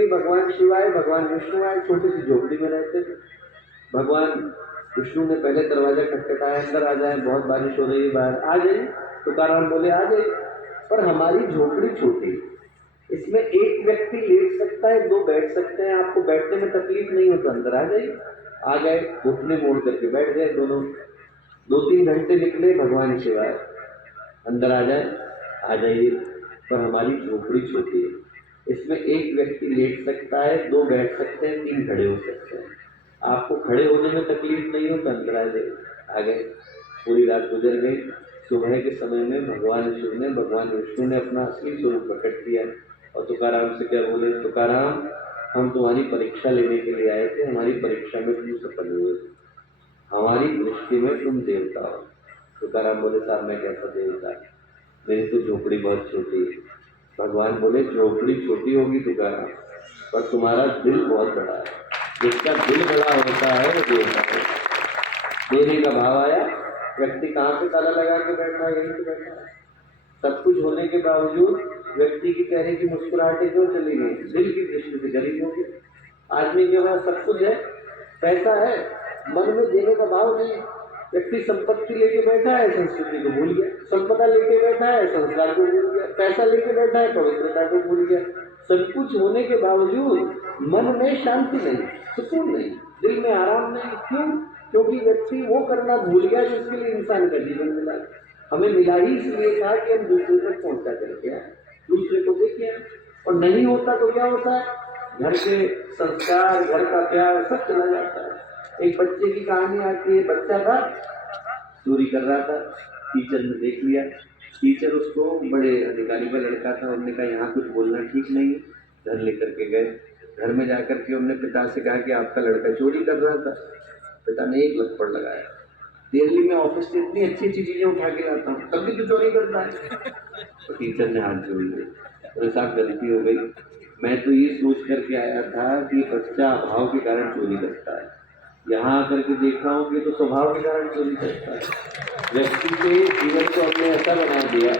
लगी, भगवान शिव आए, भगवान विष्णु आए, छोटी सी झोपड़ी में रहते थे। भगवान विष्णु ने पहले दरवाजा खटखटाया, अंदर आ जाए, बहुत बारिश हो रही है बाहर, आ जाइए। तुकाराम बोले आ जाइए, पर हमारी झोपड़ी छोटी, इसमें एक व्यक्ति लेट सकता है, दो बैठ सकते हैं, आपको बैठने में तकलीफ नहीं हो तो अंदर आ जाइए। आ गए, घुटने मोड़ करके बैठ गए दोनों। 2-3 घंटे निकले, भगवान शिव आए, अंदर आ जाए, आ जाइए, पर हमारी झोपड़ी छोटी है, इसमें एक व्यक्ति लेट सकता है, दो बैठ सकते हैं, 3 खड़े हो सकते हैं, आपको खड़े होने में तकलीफ नहीं हो तो अंदर आ जाइए। आ गए, पूरी रात गुजर गई। सुबह के समय में भगवान शिव ने, भगवान विष्णु ने अपना असली स्वरूप प्रकट किया और तुकाराम से क्या बोले, तुकाराम हम तुम्हारी परीक्षा लेने के लिए आए थे, हमारी परीक्षा में तुम सफल हुए, हमारी दृष्टि में तुम देवता हो। तुकाराम बोले साहब मैं कैसा देवता, मेरी तो झोपड़ी बहुत छोटी है। भगवान बोले झोपड़ी छोटी होगी तुकाराम, पर तुम्हारा दिल बहुत बड़ा है, जिसका दिल बड़ा होता है वो देवता है। देने का भाव आया, व्यक्ति कहाँ पे ताला लगा के बैठा है, यहीं पे बैठा है। सब कुछ होने के बावजूद व्यक्ति की चेहरे की मुस्कुराहटें क्यों चली गई, दिल की दृष्टि से गरीब हो गया। आदमी के पास सब कुछ है, पैसा है, मन में देने का भाव नहीं। व्यक्ति संपत्ति लेके बैठा है, संस्कृति को भूल गया, संपदा लेके बैठा है, संस्कार को भूल गया, पैसा लेके बैठा है, पवित्रता को भूल गया। सब कुछ होने के बावजूद मन में शांति नहीं, सुकून नहीं, दिल में आराम नहीं। क्यों? क्योंकि व्यक्ति वो करना भूल गया जिसके लिए इंसान का जीवन मिला। हमें मिला ही इसलिए था कि हम दूसरे तक पहुंचा करके आए, दूसरे को देखिए। और नहीं होता तो क्या होता है, घर के संस्कार, घर का प्यार सब चला जाता है। एक बच्चे की कहानी आती है, बच्चा था चोरी कर रहा था, टीचर ने देख लिया, टीचर उसको, बड़े अधिकारी का लड़का था, उन्होंने कहा यहाँ कुछ बोलना ठीक नहीं है। घर लेकर के गए, घर में जाकर के उन्होंने पिता से कहा कि आपका लड़का चोरी कर रहा था। पिता ने एक लपड़ लगाया, दिल्ली में ऑफिस से इतनी अच्छी अच्छी चीजें उठा के लाता हूँ, तब भी तो चोरी करता है। तो टीचर ने हाथ जोड़ लिए, मेरे साथ गलती हो गई, मैं तो ये सोच करके आया था कि बच्चा भाव के कारण चोरी करता है, यहाँ आकर के देख रहा हूँ कि तो स्वभाव के कारण चोरी करता है। व्यक्ति के जीवन को हमने ऐसा बना दिया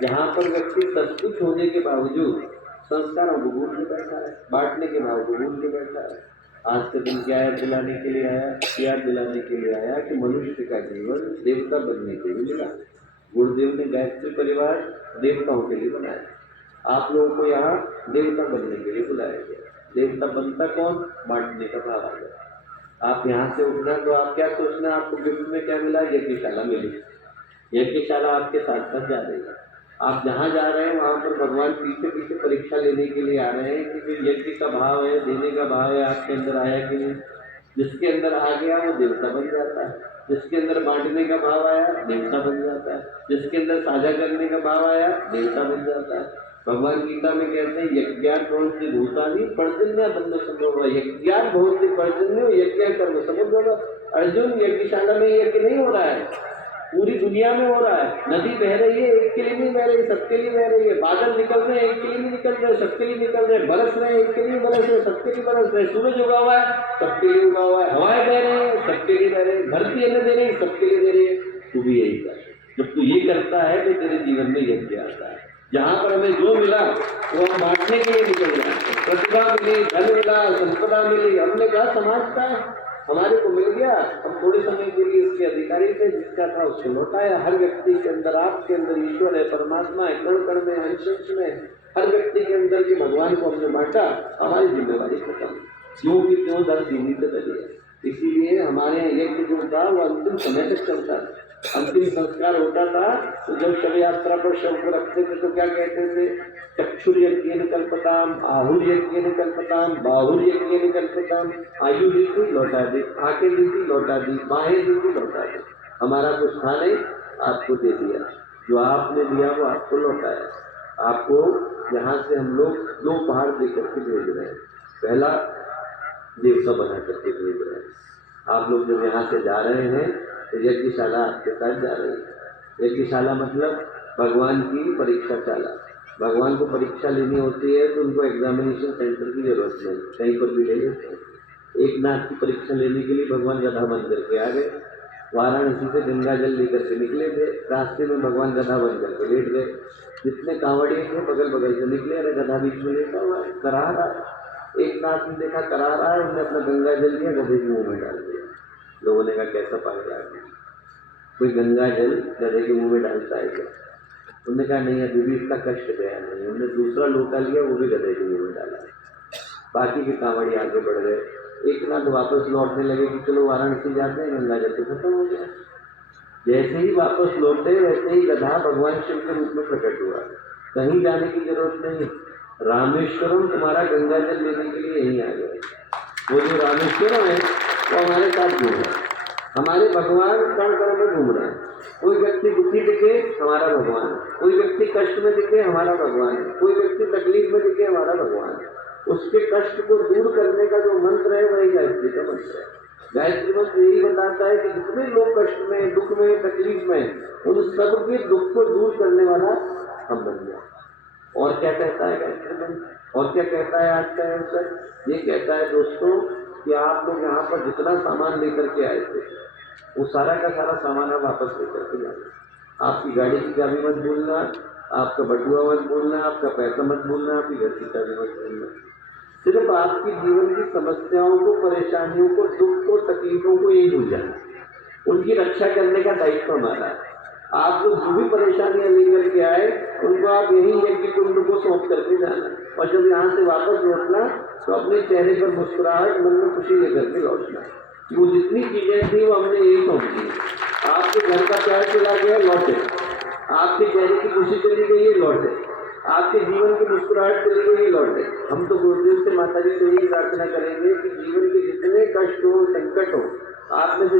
जहाँ पर व्यक्ति सब कुछ होने के बावजूद संस्कारों को भूल के बैठा है, बांटने के भाव को भूल के बैठा है। आज के दिन क्या याद दिलाने के लिए आया, याद दिलाने के लिए आया कि मनुष्य का जीवन देवता बनने के लिए मिला। गुरुदेव ने गायत्री परिवार देवताओं के लिए बनाया, आप लोगों को यहाँ देवता बनने के लिए बुलाया गया। देवता बनता कौन? बांटने का भाव आ गया। आप यहाँ से उठना तो आप क्या सोचना, आपको गिफ्ट में क्या मिला, यज्ञशाला मिली, यज्ञशाला आपके साथ साथ जा रही है। आप जहाँ जा रहे हैं वहाँ पर भगवान पीछे पीछे परीक्षा लेने के लिए आ रहे हैं कि यज्ञ का भाव है, देने का भाव है, आपके अंदर आया कि नहीं। जिसके अंदर आ गया वो देवता बन जाता है, जिसके अंदर बांटने का भाव आया देवता बन जाता है, जिसके अंदर साझा करने का भाव आया देवता बन जाता है। भगवान गीता में कहते हैं यज्ञान भवन्ति भूतानि पर्जन्य बंध संभव, यज्ञान भवन्ति पर्जन्य यज्ञ कर्म समुद्र। अर्जुन, यज्ञशाला में यज्ञ नहीं हो रहा है, पूरी दुनिया में हो रहा है। नदी बह रही है, एक के लिए नहीं बह रही, सबके लिए बह रही है। बादल निकल रहे हैं, एक के लिए नहीं निकल रहे, सबके लिए निकल रहे। बरस रहे हैं, एक के लिए बरस रहे, सबके लिए बरस रहे। सूरज उगा हुआ है, सबके लिए उगा हुआ है। हवाएं बह रही हैं, सबके लिए बह रही है। धरती अन्न दे रही है, सबके लिए दे रही है। तू भी यही कर, जब तू ये करता है तो तेरे जीवन में यज्ञ आता है। जहाँ पर हमें जो मिला वो हम बांटने के लिए निकल जाते हैं। प्रतिभा मिली, धन मिला, संपदा मिली, हमने कहा समाज का हमारे को मिल गया, हम थोड़े समय के लिए इसके अधिकारी थे, जिसका था उसको लौटाया। हर व्यक्ति के अंदर, आपके अंदर ईश्वर है, परमात्मा है, कण कण में, अंश में, हर व्यक्ति के अंदर के भगवान को हमने बांटा, हमारी जिम्मेवारी खत्म। क्यों कि क्यों दर दीनी से चली है। इसीलिए हमारे यज्ञ जो था वो अंतिम समय तक चलता था। अंतिम संस्कार होता था तो जब शव यात्रा पर शव को रखते थे तो क्या कहते थे, चक्षुर यज्ञेन कल्पताम, आहुर यज्ञेन कल्पताम, बाहुर यज्ञेन कल्पताम। आयु दी थी लौटा दी, आंखें दी थी लौटा दी, बाहें दी थी लौटा दी। हमारा कुछ था नहीं, आपको दे दिया, जो आपने दिया वो आपको लौटाया। आपको यहाँ से हम लोग 2 पहाड़ देकर के भेज रहे हैं। पहला देवता बना करके भेज रहे हैं। आप लोग जब यहाँ से जा रहे हैं तो यज्ञशाला आपके साथ जा रही है। यज्ञशाला मतलब भगवान की परीक्षाशाला। भगवान को परीक्षा लेनी होती है तो उनको एग्जामिनेशन सेंटर की जरूरत नहीं, कहीं पर भी ले लेते हैं। एक नाथ की परीक्षा लेने के लिए भगवान गधा बन करके आ गए, वाराणसी से गंगा जल लेकर के निकले थे, रास्ते में भगवान गधा बन करके लेट गए। जितने कांवड़िए थे बगल बगल से निकले, अरे गधा बीच में लेटा हुआ है, करा रहा है। एक नाथ ने देखा करा रहा है, उन्होंने अपना गंगा जल लिया, गधे के मुंह में डाल दिया। लोगों ने कहा कैसा पागल आदमी, कोई गंगा जल गधे के मुंह में डालता है क्या? उन्होंने कहा नहीं, अभी भी इसका कष्ट गया नहीं। उन्होंने दूसरा लोटा लिया, वो भी गधे के मुंह में डाला। बाकी के कांवड़ी आगे बढ़ गए। एक नाथ वापस लौटने लगे कि चलो वाराणसी जाते हैं, गंगा जल तो खत्म हो गया। जैसे ही वापस लौटे वैसे ही गधा भगवान शिव के रूप में प्रकट हुआ। कहीं जाने की जरूरत नहीं, रामेश्वरम तुम्हारा गंगा जल लेने के लिए यहीं आ गए। वो जो रामेश्वरम है वो हमारे साथ घूम रहा है, हमारे भगवान कण कण में घूम रहे हैं। कोई व्यक्ति दुखी दिखे हमारा भगवान है, कोई व्यक्ति कष्ट में दिखे हमारा भगवान है, कोई व्यक्ति तकलीफ में दिखे हमारा भगवान है। उसके कष्ट को दूर करने का जो मंत्र है वही गायत्री का मंत्र है। गायत्री मंत्र यही बताता है कि जितने लोग कष्ट में, दुख में, तकलीफ में, उन सबके दुख को दूर करने वाला हम बन गया। और क्या कहता है गायत्री मंत्र, और क्या कहता है आज का आंसर? ये कहता है दोस्तों कि आप लोग यहाँ पर जितना सामान लेकर के आए थे वो सारा का सारा सामान आप वापस लेकर के जाना। आपकी गाड़ी की चाबी मत भूलना, आपका बटुआ मत भूलना, आपका पैसा मत भूलना, आपकी घर की चाबी मत भूलना। सिर्फ आपकी जीवन की समस्याओं को, परेशानियों को, दुख को, तकलीफों को यही भूल जाना। उनकी रक्षा करने का दायित्व हमारा है। आप लोग जो भी परेशानियां लेकर के आए उनको आप यही यज्ञ कुंड को सौंप करके जाना, और जब यहाँ से वापस लौटना तो अपने चेहरे पर मुस्कुराहट, मन में खुशी लेकर के लौटना। वो जितनी चीजें थी वो हमने यही सौंप दी। आपके घर का प्यार चला गया, लौटे। आपके चेहरे की खुशी चली गई है, लौटे। आपके जीवन की मुस्कुराहट चली गई, लौटे। हम तो गुरुदेव से, माता जी से यही प्रार्थना करेंगे कि जीवन के जितने कष्ट हो, संकट हो, आप में से